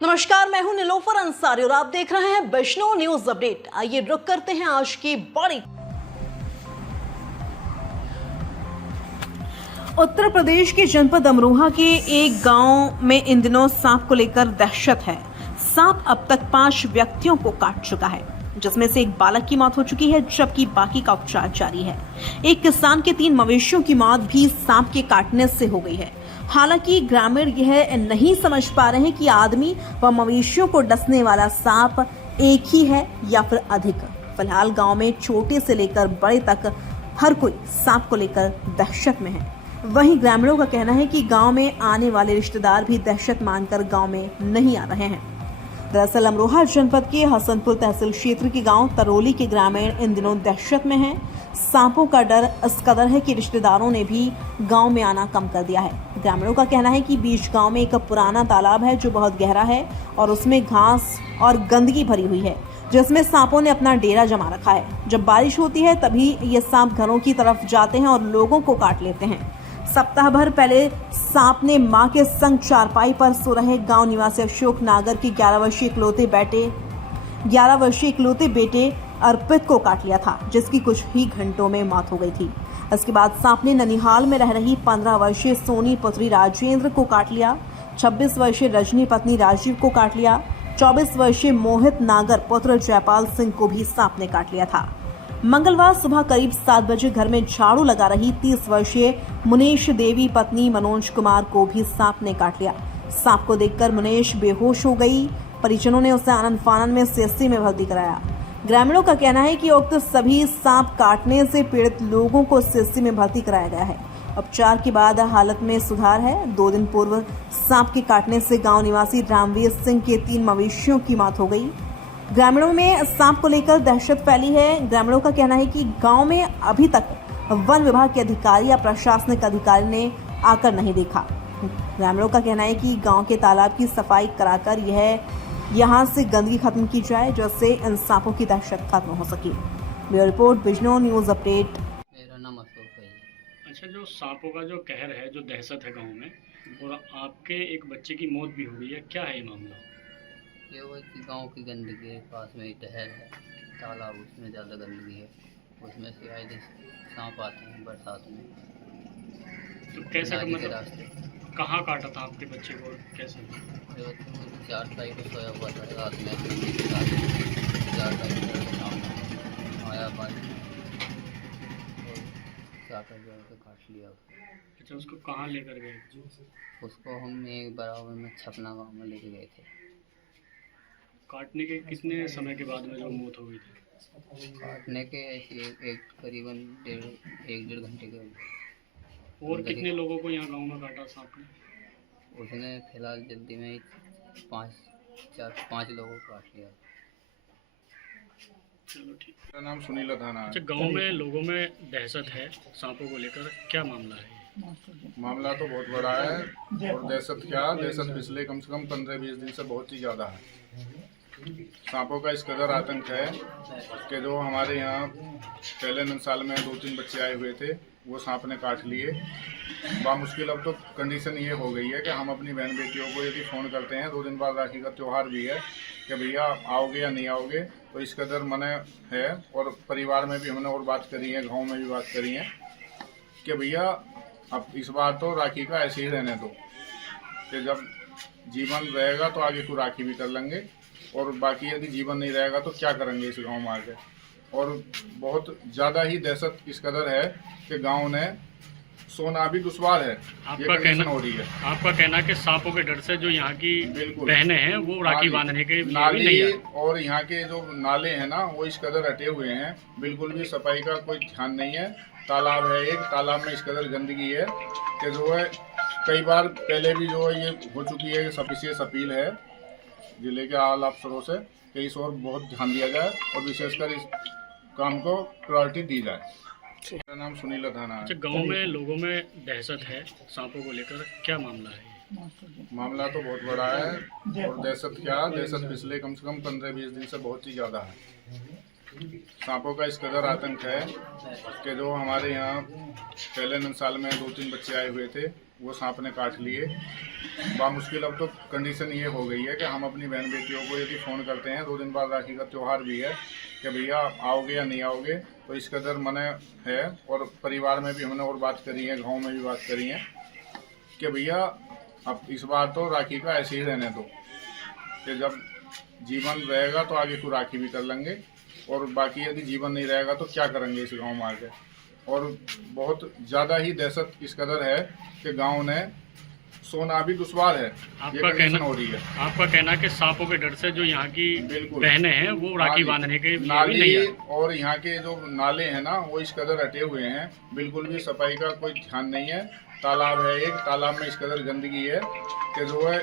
नमस्कार, मैं हूं निलोफर अंसारी और आप देख रहे हैं वैष्णव न्यूज अपडेट। आइए रुक करते हैं आज की बड़ी। उत्तर प्रदेश के जनपद अमरोहा के एक गांव में इन दिनों सांप को लेकर दहशत है। सांप अब तक 5 व्यक्तियों को काट चुका है, जिसमें से एक बालक की मौत हो चुकी है, जबकि बाकी का उपचार जारी है। एक किसान के 3 मवेशियों की मौत भी सांप के काटने से हो गई है। हालांकि ग्रामीण यह नहीं समझ पा रहे हैं कि आदमी व मवेशियों को डसने वाला सांप एक ही है या फिर अधिक। फिलहाल गांव में छोटे से लेकर बड़े तक हर कोई सांप को लेकर दहशत में है। वहीं ग्रामीणों का कहना है कि गांव में आने वाले रिश्तेदार भी दहशत मानकर गांव में नहीं आ रहे हैं। दरअसल अमरोहा जनपद के हसनपुर तहसील क्षेत्र के गांव तरोली के ग्रामीण इन दिनों दहशत में हैं। सांपों का डर इस कदर है कि रिश्तेदारों ने भी गांव में आना कम कर दिया है। ग्रामीणों का कहना है कि बीच गांव में एक पुराना तालाब है जो बहुत गहरा है और उसमें घास और गंदगी भरी हुई है, जिसमें सांपों ने अपना डेरा जमा रखा है। जब बारिश होती है तभी ये सांप घरों की तरफ जाते हैं और लोगों को काट लेते हैं। सप्ताह भर पहले सांप ने मां के संग चारपाई पर सो रहे गांव निवासी अशोक नागर की 11 वर्षीय इकलौते बेटे अर्पित को काट लिया था, जिसकी कुछ ही घंटों में मौत हो गई थी। इसके बाद सांप ने ननिहाल में रह रही 15 वर्षीय सोनी पुत्री राजेंद्र को काट लिया, 26 वर्षीय रजनी पत्नी राजीव को काट लिया, 24 वर्षीय मोहित नागर पुत्र जयपाल सिंह को भी सांप ने काट लिया था। मंगलवार सुबह करीब 7 बजे घर में झाड़ू लगा रही 30 वर्षीय मुनेश देवी पत्नी मनोज कुमार को भी सांप ने काट लिया। सांप को देखकर मुनेश बेहोश हो गई। परिजनों ने उसे आनंद फानन में सीएससी में भर्ती कराया। ग्रामीणों का कहना है कि उक्त सभी सांप काटने से पीड़ित लोगों को सीएससी में भर्ती कराया गया है। उपचार के बाद हालत में सुधार है। 2 दिन पूर्व सांप के काटने से गांव निवासी रामवीर सिंह के 3 मवेशियों की मौत हो गई। ग्रामीणों में सांप को लेकर दहशत फैली है। ग्रामीणों का कहना है कि गांव में अभी तक वन विभाग के अधिकारी या प्रशासनिक अधिकारी ने आकर नहीं देखा। ग्रामीणों का कहना है कि गांव के तालाब की सफाई कराकर यहां से गंदगी खत्म की जाए, जिससे इन सांपों की दहशत खत्म हो सके। ब्यूरो रिपोर्ट, वैष्णव न्यूज अपडेट। मेरा नाम अशोक है। अच्छा, जो सांपों का जो कहर है, जो दहशत है गांव में, और आपके एक बच्चे की मौत भी हो गई है, क्या है ये मामला? ये वो कि गांव की गंदगी है, पास में ही शहर है, तालाब, उसमें ज़्यादा गंदगी है, उसमें से आए दिन सांप आते हैं बरसात में। तो कैसे, नाली के मतलब रास्ते कहाँ काटा था आपके बच्चे को, कैसे? मेरे बच्चे को 4 साइड पर सोया हुआ था रात में, 4 साइड पर सांप आया पानी और जाकर जो है काट लिया। अच्छा, उसको कहाँ लेकर गए? उसको हम एक बराबर में छपना गाँव में लेके गए थे। काटने के कितने समय के बाद में जो मौत हो गई थी? काटने के ऐसे एक करीबन 1-1.5 घंटे के। और कितने लोगों को यहाँ गांव में काटा सांप ने? उसने फिलहाल जल्दी में 5 लोगों को काट लिया। चलो ठीक। मेरा नाम सुनील थाना है। अच्छा, गांव में लोगों में दहशत है सांपों को लेकर, क्या मामला है? मामला तो बहुत बड़ा है और दहशत पिछले कम से कम 15-20 दिन से बहुत ही ज़्यादा है। सांपों का इस कदर आतंक है कि जो हमारे यहाँ पहले साल में 2-3 बच्चे आए हुए थे, वो सांप ने काट लिए। बामुश्किल अब तो कंडीशन ये हो गई है कि हम अपनी बहन बेटियों को यदि फ़ोन करते हैं, 2 दिन बाद राखी का त्यौहार भी है, कि भैया आओगे या नहीं आओगे, तो इस कदर मने है। और परिवार में भी हमने और बात करी है, गाँव में भी बात करी है कि भैया अब इस बार तो राखी का ऐसे ही रहने दो, कि जब जीवन रहेगा तो आगे को राखी भी कर लेंगे, और बाकी यदि जीवन नहीं रहेगा तो क्या करेंगे इस गांव में आके। और बहुत ज़्यादा ही दहशत इस कदर है कि गांव ने सोना भी दुश्वार है। आपका कहना हो रही है, आपका कहना कि सांपों के डर से जो यहाँ की बहनें हैं वो राखी बांधने के लिए नाली नहीं आए। और यहाँ के जो नाले हैं ना, वो इस कदर हटे हुए हैं, बिल्कुल भी सफाई का कोई ध्यान नहीं है। तालाब है, एक तालाब में इस कदर गंदगी है कि जो है कई बार पहले भी जो है ये हो चुकी है। सब विशेष अपील है जिले के आला अफसरों से कि इस ओर बहुत ध्यान दिया जाए और विशेषकर इस काम को प्रायोरिटी दी जाए। मेरा नाम सुनील थाना है। अच्छा, गांव में लोगों में दहशत है सांपों को लेकर, क्या मामला है? मामला तो बहुत बड़ा है और दहशत पिछले कम से कम 15-20 दिन से बहुत ही ज़्यादा है। सांपों का इस कदर आतंक है कि जो हमारे यहाँ पहले साल में 2-3 बच्चे आए हुए थे, वो सांप ने काट लिए। बामुश्किल अब तो कंडीशन ये हो गई है कि हम अपनी बहन बेटियों को यदि फ़ोन करते हैं, 2 दिन बाद राखी का त्यौहार भी है, कि भैया आओगे या नहीं आओगे, तो इस कदर मने है। और परिवार में भी हमने और बात करी है, गांव में भी बात करी है कि भैया अब इस बार तो राखी का ऐसे ही रहने दो, कि जब जीवन रहेगा तो आगे को राखी भी कर लेंगे, और बाकी यदि जीवन नहीं रहेगा तो क्या करेंगे इस गांव में आगे। और बहुत ज़्यादा ही दहशत इस कदर है कि गांव ने सोना भी दुश्वार है, ये कंडीशन हो रही है। आपका कहना है कि सांपों के डर से जो यहाँ की बिल्कुल बहनें हैं वो राखी बांधने के लिए भी नाली नहीं है। और यहाँ के जो नाले हैं ना, वो इस कदर हटे हुए हैं, बिल्कुल भी सफाई का कोई ध्यान नहीं है। तालाब है एक, तालाब में इस कदर गंदगी है कि जो है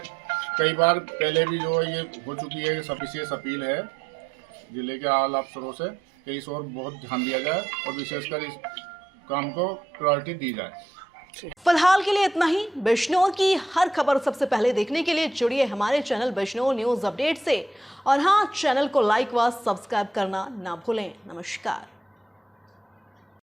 कई बार पहले भी जो है ये हो चुकी है। विशेष अपील है जिले के आला अफसरों से कि इस ओर बहुत ध्यान दिया जाए और विशेषकर इस काम को प्रायोरिटी दी जाए। फिलहाल के लिए इतना ही। बिजनौर की हर खबर सबसे पहले देखने के लिए जुड़िए हमारे चैनल बिजनौर न्यूज अपडेट से, और हाँ, चैनल को लाइक व सब्सक्राइब करना ना भूलें। नमस्कार।